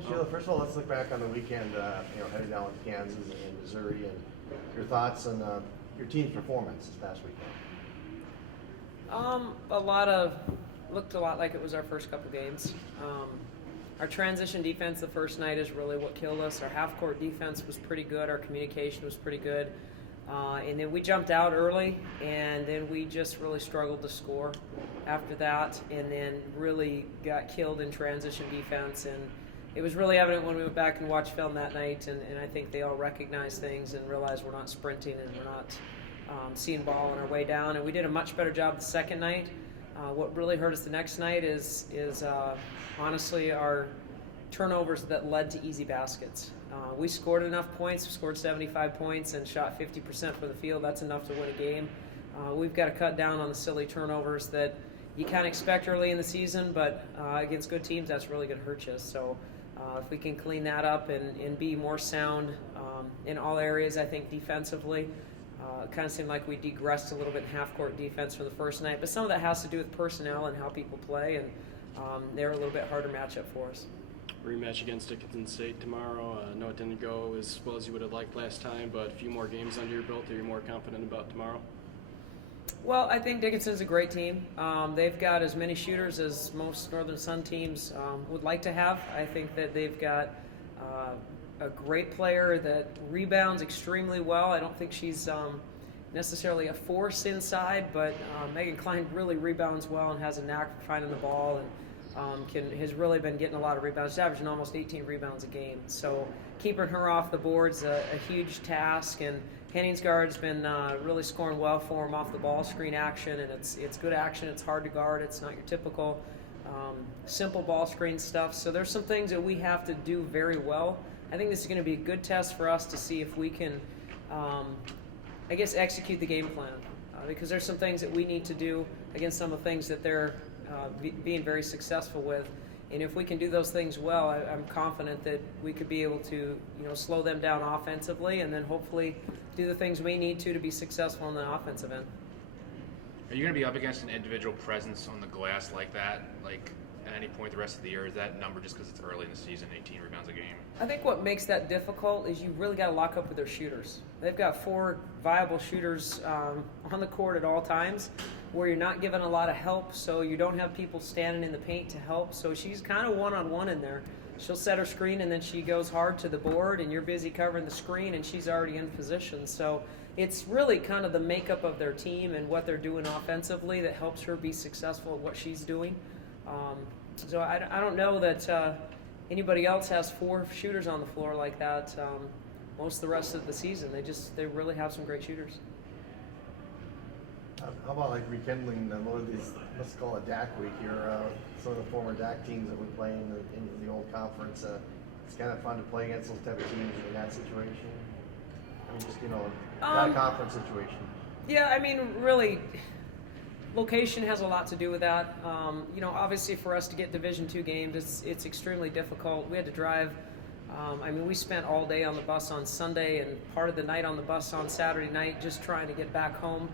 Well, Sheila, first of all, let's look back on the weekend, headed down with Kansas and Missouri, and your thoughts on your team's performance this past weekend. Looked a lot like it was our first couple games. Our transition defense the first night is really what killed us. Our half-court defense was pretty good. Our communication was pretty good. And then we jumped out early, and then we just really struggled to score after that, and then really got killed in transition defense. And it was really evident when we went back and watched film that night, and I think they all recognized things and realized we're not sprinting and we're not seeing ball on our way down. And we did a much better job the second night. What really hurt us the next night is honestly our turnovers that led to easy baskets. We scored enough points. We scored 75 points and shot 50% from the field. That's enough to win a game. We've got to cut down on the silly turnovers that you can't expect early in the season, but against good teams, that's really going to hurt you. So if we can clean that up and be more sound in all areas, I think defensively, it kind of seemed like we degressed a little bit in half-court defense for the first night, but some of that has to do with personnel and how people play, and they're a little bit harder matchup for us. Rematch against Dickinson State tomorrow. I know it didn't go as well as you would have liked last time, but a few more games under your belt. Are you more confident about tomorrow? Well, I think Dickinson's a great team. They've got as many shooters as most Northern Sun teams would like to have. I think that they've got a great player that rebounds extremely well. I don't think she's necessarily a force inside, but Megan Klein really rebounds well and has a knack for finding the ball, and has really been getting a lot of rebounds. She's averaging almost 18 rebounds a game. So keeping her off the board's a huge task, and Henningsgaard's been really scoring well for him off the ball screen action, and it's good action. It's hard to guard. It's not your typical simple ball screen stuff. So there's some things that we have to do very well. I think this is going to be a good test for us to see if we can, execute the game plan, because there's some things that we need to do against some of the things that they're being very successful with. And if we can do those things well, I'm confident that we could be able to, slow them down offensively, and then hopefully do the things we need to be successful on the offensive end. Are you going to be up against an individual presence on the glass like that, like at any point the rest of the year? Is that number just because it's early in the season, 18 rebounds a game? I think what makes that difficult is you really got to lock up with their shooters. They've got 4 viable shooters on the court at all times, where you're not given a lot of help, so you don't have people standing in the paint to help. So she's kind of one-on-one in there. She'll set her screen, and then she goes hard to the board, and you're busy covering the screen, and she's already in position. So it's really kind of the makeup of their team and what they're doing offensively that helps her be successful at what she's doing. So I don't know that anybody else has 4 shooters on the floor like that most of the rest of the season. They really have some great shooters. How about rekindling more of these, let's call it DAC week here, some of the former DAC teams that we play in the old conference. It's kind of fun to play against those type of teams in that situation. I mean, just, that conference situation. Yeah, really, location has a lot to do with that. Obviously for us to get Division II games, it's extremely difficult. We had to drive. We spent all day on the bus on Sunday and part of the night on the bus on Saturday night just trying to get back home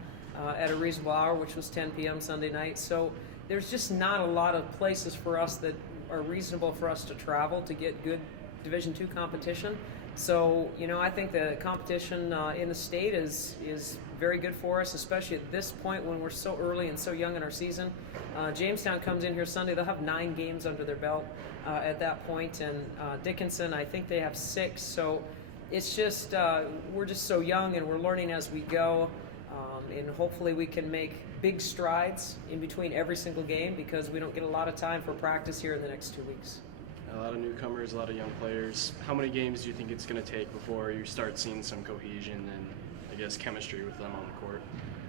at a reasonable hour, which was 10 p.m. Sunday night. So there's just not a lot of places for us that are reasonable for us to travel to get good Division II competition. So, I think the competition in the state is very good for us, especially at this point when we're so early and so young in our season. Jamestown comes in here Sunday. They'll have 9 games under their belt at that point, and Dickinson, I think they have 6. So it's just we're just so young, and we're learning as we go. And hopefully we can make big strides in between every single game, because we don't get a lot of time for practice here in the next 2 weeks. A lot of newcomers, a lot of young players. How many games do you think it's going to take before you start seeing some cohesion and, chemistry with them on the court?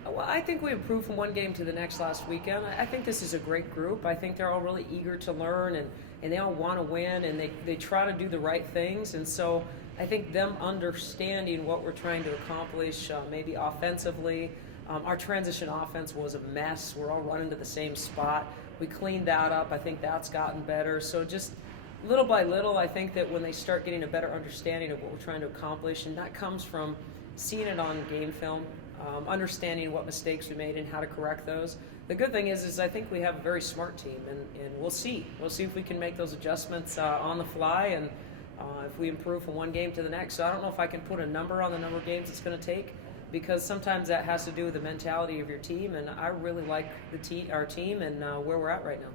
Well, I think we improved from one game to the next last weekend. I think this is a great group. I think they're all really eager to learn, and they all want to win, and they try to do the right things. And so I think them understanding what we're trying to accomplish, maybe offensively. Our transition offense was a mess. We're all running to the same spot. We cleaned that up. I think that's gotten better. So just little by little, I think that when they start getting a better understanding of what we're trying to accomplish, and that comes from seeing it on game film, understanding what mistakes we made and how to correct those, The good thing is I think we have a very smart team, and we'll see. We'll see if we can make those adjustments on the fly, and if we improve from one game to the next. So I don't know if I can put a number on the number of games it's going to take, because sometimes that has to do with the mentality of your team, and I really like our team and where we're at right now.